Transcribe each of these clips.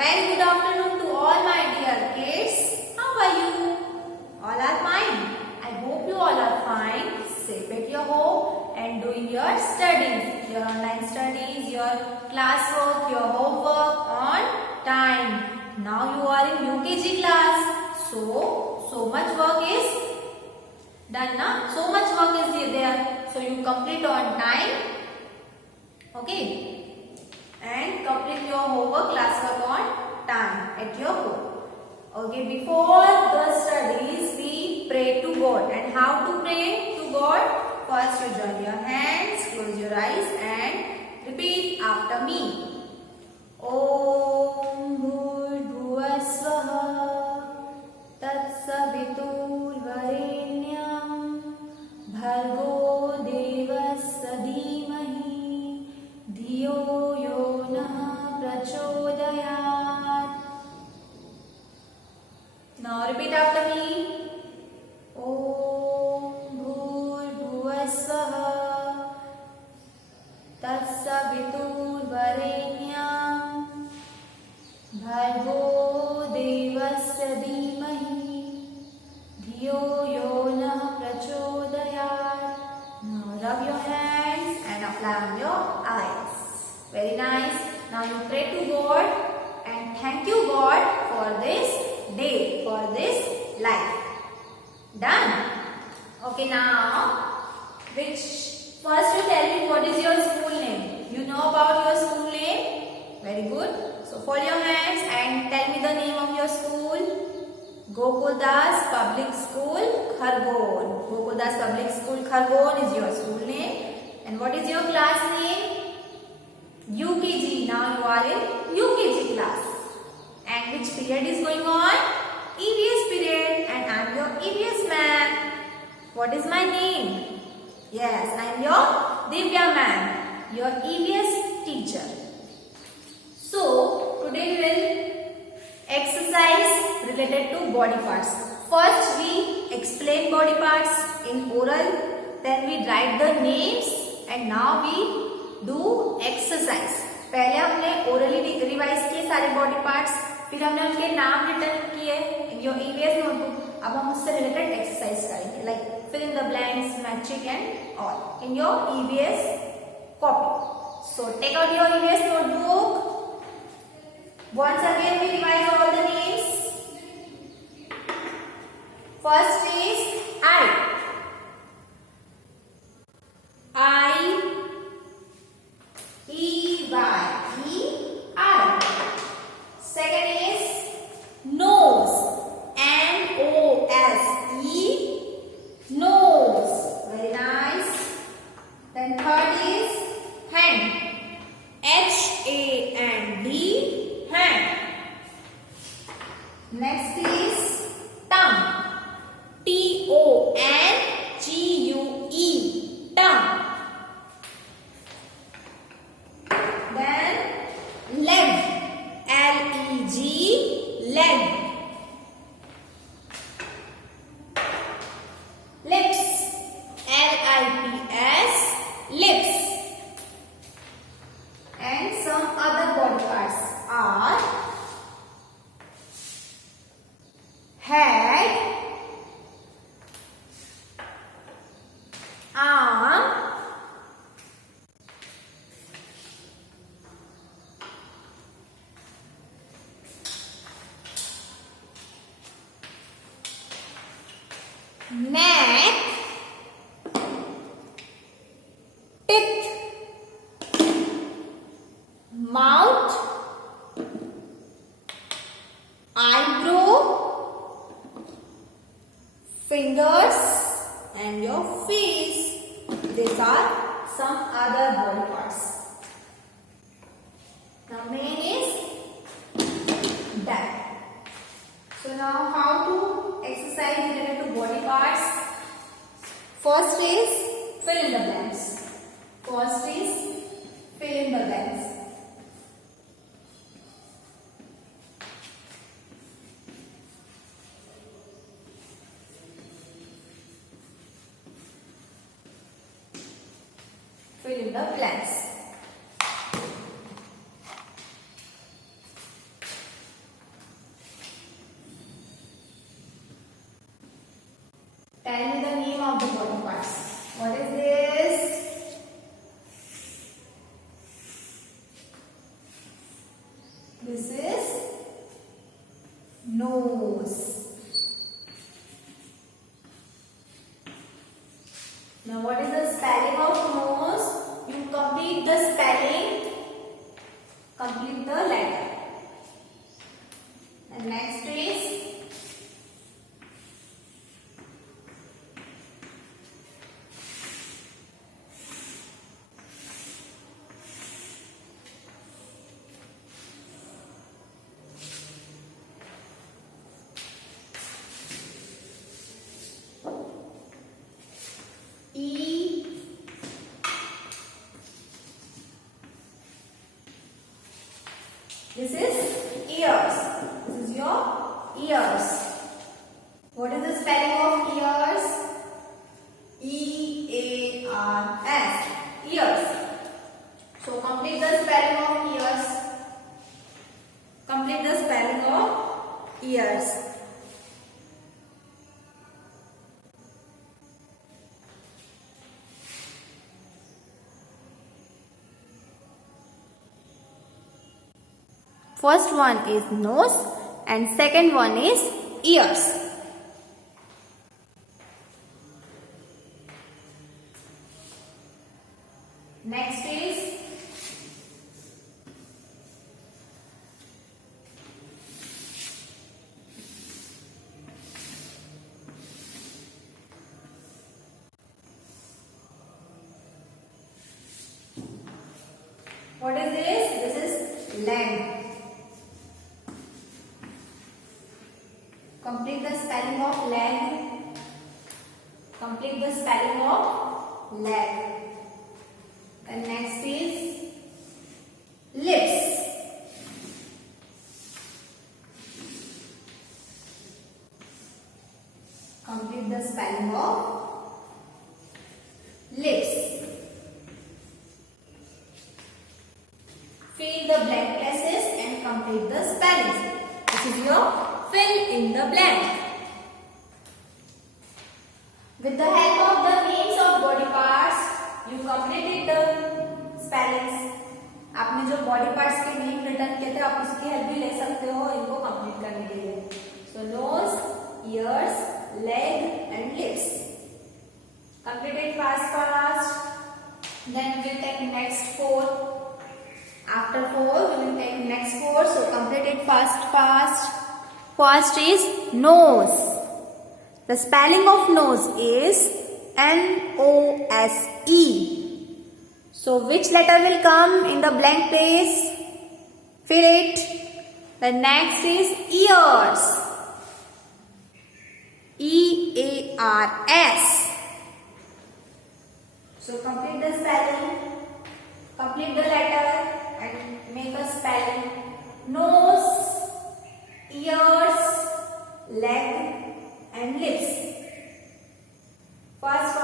very good afternoon to all my dear kids. How are you? All are fine. I hope you all are fine, safe at your home and doing your studies, your online studies, your classwork, your homework on time. Now you are in UKG class. So much work is done now. So much work is there. So you complete on time. Okay. And complete your homework, classwork on time at your home. Okay, before the studies, we pray to God. And how to pray to God? First, you join your hands, close your eyes, and repeat after me. Om Bhurbhuvasvaha Tatsaviturvarenyam Bhargo Devasya Dhimahi Dhiyo Yo Nah Prachodayat. Now repeat after me. Om Bhurbhuvasvaha Tatsaviturvarenyam Bhargo Devasya Dhimahi Dhiyo Yo Nah Prachodayat. Now rub your hands and apply on your eyes. Very nice. Now you pray to God and thank you God for this day, for this life. Done? Okay, now first you tell me what is your school name? You know about your school name? Very good. So fold your hands and tell me the name of your school. Gokuldas Public School, Khargone. Gokuldas Public School, Khargone is your school name. And what is your class name? UKG. Now you are in UKG class. And which period is going on? EVS period. And I am your EVS ma'am. What is my name? Yes, I am your Divya ma'am, your EVS teacher. So, today we will exercise related to body parts. First we explain body parts in oral, then we write the names and now we do exercise. पहले हमने orally revise किए सारे body parts, फिर हमने उनके नाम return किए in your EVS notebook. अब हम उससे related exercise करेंगे, like fill in the blanks, magic and all in your EVS copy. So take out your EVS notebook. Once again we revise all the names. First is I. I. Second is nose. Nose. Nose. Very nice. Then third is hand. HAND. Hand. Next is tongue. TONGUE. Tongue. Then leg. LEG. Leg. Lips. LIPS. Lips. And some other body parts are head, arm, neck, teeth, mouth, eyebrow, fingers and your face. These are some other body parts. Now main is done. So now how to exercise related to body parts? First is fill in the blanks. First is fill in the blanks. Fill in the blanks. of the body parts. What is this? This is nose. Now what is the spelling of nose? You complete the spelling, complete the letter. And next is E. This is ears. This is your ears. What is the spelling of ears? E-A-R-S. Ears. So complete the spelling of ears. Complete the spelling of ears. First one is nose and second one is ears. Next is what is this? This is leg. Complete the spelling of leg. Complete the spelling of leg. And next is lips. Complete the spelling of lips. Fill the blank places and complete the spellings. This is your fill in the blank. With the help of the names of body parts, you completed the spellings. आपने जो body parts के name written किए थे, आप उसकी help भी ले सकते हो इनको complete करने के लिए. So nose, ears, leg and lips. Complete it fast. Then we will take next 4. After 4, we will take next 4. So complete it fast. First is nose. The spelling of nose is N-O-S-E. So which letter will come in the blank place? Fill it. The next is ears. E-A-R-S. So complete the spelling. Complete the letter and make a spelling. Nose, ears, leg and lips. Fast.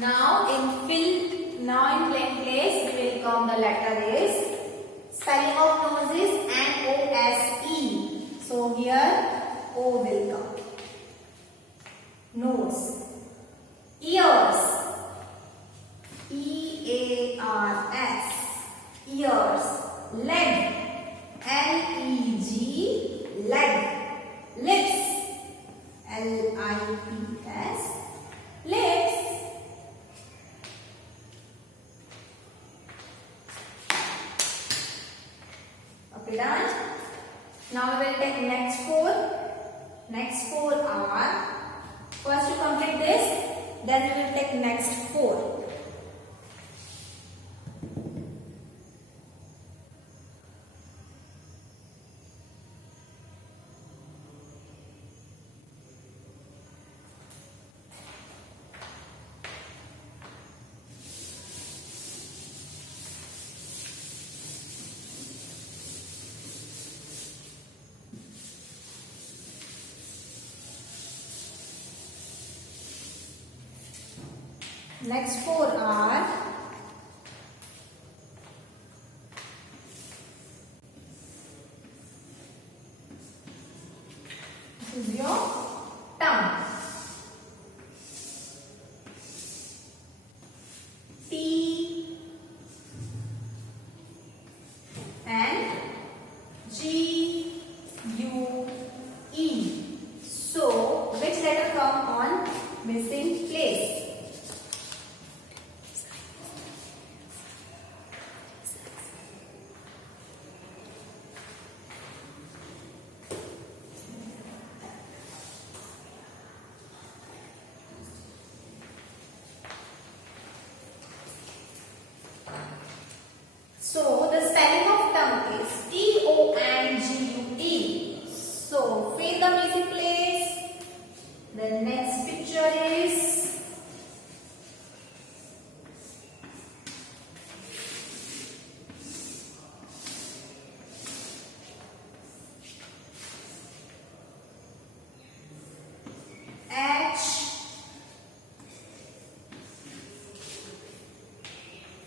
Now in plain place we will count the letter is spelling of nose is N-O-S-E. So here O will come. Nose. Ears. E-A-R-S. Ears. Leg. L-E-G. Leg. Lips. L-I-P-S. Lips. Okay, done. Now we will take next four. Next four are, first to complete this, then we will take next four. Next four are this is your tongue. T and G U E. So which letter come on missing place? So the spelling of tongue is T-O-N-G-U-E. So fill the missing place. The next picture is H.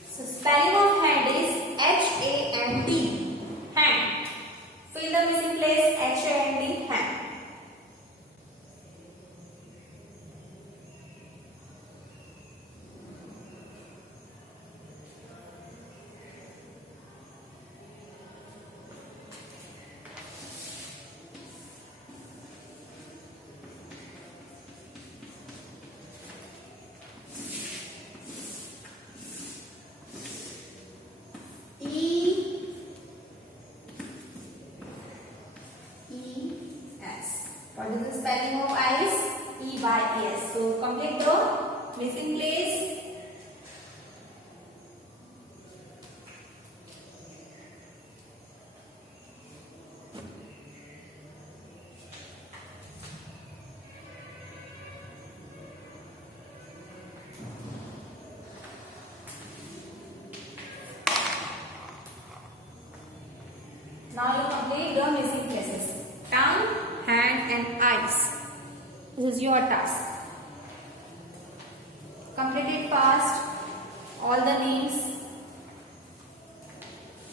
So spelling of hand is H-A-N-D. Hand. Fill the missing place. H-A-N-D. Hand. What is the spelling of eyes? E-Y-E-S. So complete the missing place. Now you complete the missing places. Tongue, hand and eyes. This is your task. Complete it fast. All the names.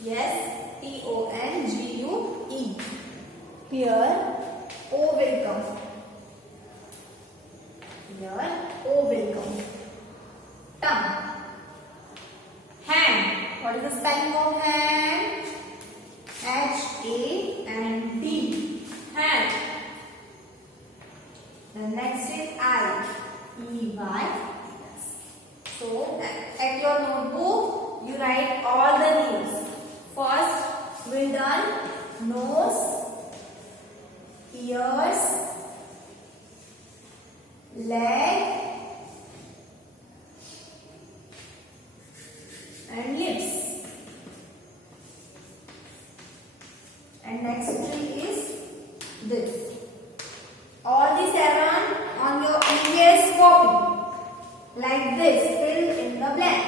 Yes, T-O-N-G-U-E. Here O will come. Here O will come. Tongue. Hand. What is the spelling of hand? H-A-N-D. Hand. The next is eye. E-Y-S. So at your notebook you write all the names. First we done nose, ears, leg and lips. And next tree is this. All the 7 on your EVS copy. Like this, fill in the blank.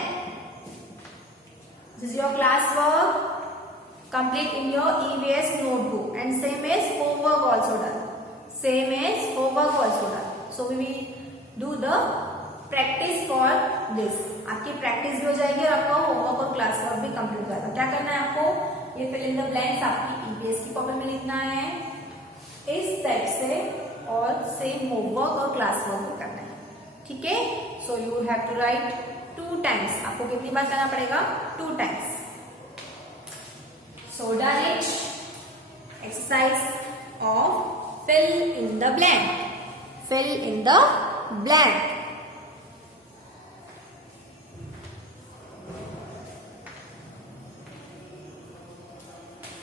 This is your class work. Complete in your EVS notebook. And same as homework also done. Same as homework also done. So we will do the practice for this, आपकी practice भी हो जाएगी और आपका homework और class work भी complete हो जाएगा। क्या करना है आपको, ये फिल इन द ब्लैंक्स आपकी ईवीएस की कॉपी में लिखना है इस टाइप से, और सेम होमवर्क और क्लास वर्क भी करना है, ठीक है। So you have to write 2 times, आपको कितनी बार करना पड़ेगा, 2 times. So done it, exercise of fill in the blank, fill in the blank.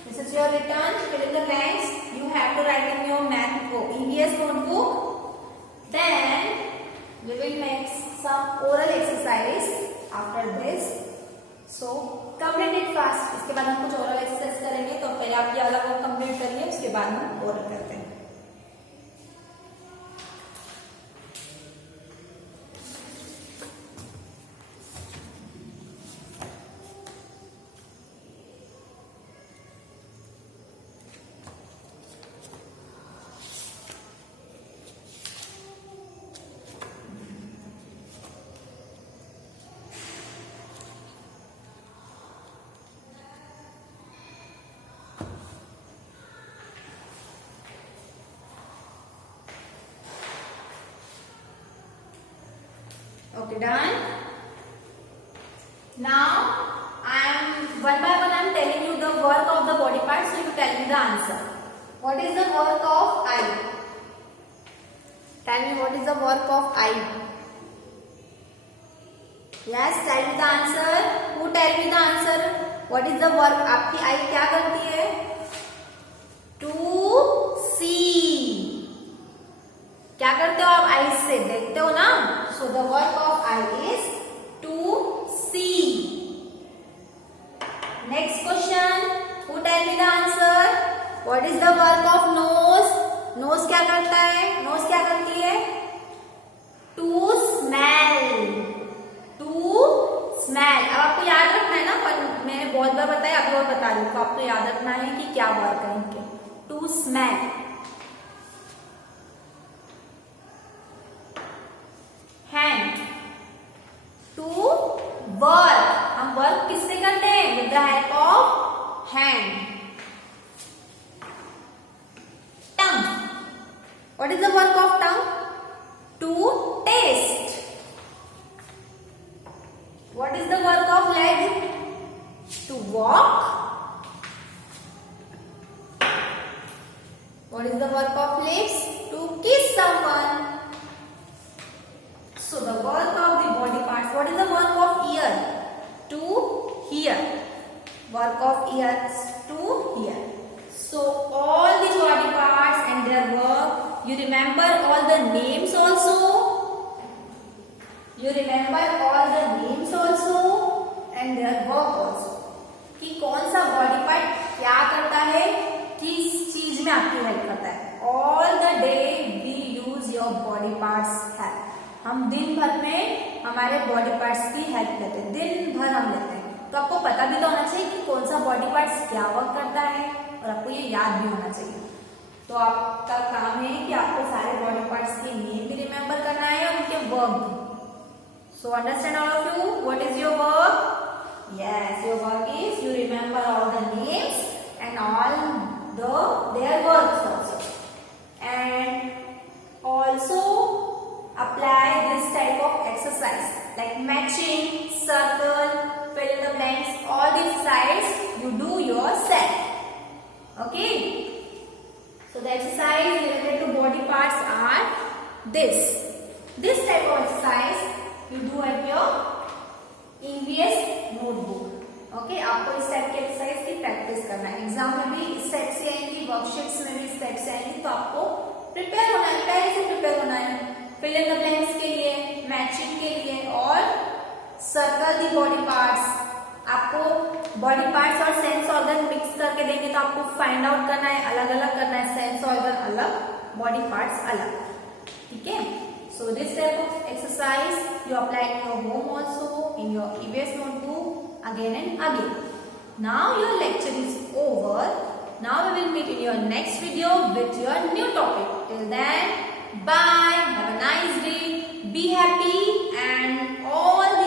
This is your return, fill in the blanks. You have to write in your math book, EVS notebook. Then we will make some oral exercise after this. So complete it fast. इसके बाद हम कुछ oral exercise करेंगे, तो पहले आप ये वाला वर्क कंप्लीट करिए, उसके बाद हम oral करते हैं। Okay, done. Now I am one by one I am telling you the work of the body part, so you tell me the answer. What is the work of eye? Tell me what is the work of eye? Yes, tell me the answer. Who tell me the answer? What is the work? आपकी eye क्या करती है? To see. क्या करते हो आप eyes से, देखते हो ना। So the work of eye is to see. Next question, who tell me the answer? What is the work of nose? Nose क्या करता है, नोज क्या करती है? To smell, to smell. अब आपको याद रखना है ना, पर मैंने बहुत बार बताया, अभी और बता दूं, तो आपको याद रखना है कि क्या वर्क है इनके। To smell. Hand, to work. हम वर्क किससे करते हैं? With the help of hand. Tongue, what is the work of tongue? To taste. What is the work of leg? To walk. What is the work of lips? To kiss someone. So the work of the body parts. What is the work of ear? To hear. Work of ears to hear. So all these body parts and their work. You remember all the names also. You remember all the names also and their work also. कि कौन सा body part क्या करता है, किस चीज में आपकी हेल्प करता है। All the day we use your body parts help. हम दिन भर में हमारे बॉडी पार्ट्स की हेल्प लेते हैं, दिन भर हम लेते हैं। तो आपको पता भी तो होना चाहिए कि कौन सा बॉडी पार्ट्स क्या वर्क करता है, और आपको ये याद भी होना चाहिए। तो आपका काम है कि आपको सारे बॉडी पार्ट्स के नेम भी रिमेम्बर करना है और उनके वर्क भी। So understand all of you, what is your work? Yes, your work is you remember all the names and all there works also, and also apply this type of exercise like matching, circle, fill in the blanks. All these exercises you do yourself. Okay. So the exercise related to body parts are this. This type of exercise you do at your EVS notebook. Okay. आपको इस type की exercise की practice करना है। Exam में भी इस type से आएंगी, वर्कशीट्स में भी इस टाइप से आएंगी, तो आपको प्रिपेयर होना है, पहले से प्रिपेयर होना है। फिल इन द ब्लैंक्स के लिए, मैचिंग के लिए, और सर्कल दी बॉडी पार्ट्स। आपको बॉडी पार्ट्स और सेंस ऑर्गन मिक्स करके देंगे, तो आपको फाइंड आउट करना है, अलग अलग करना है, सेंस ऑर्गन अलग, बॉडी पार्ट्स अलग, ठीक है। So this type of exercise you apply in your home also, in your EVS notebook again and again. Now your lecture is over. Now we will meet in your next video with your new topic. Till then, Bye. Have a nice day. Be happy and all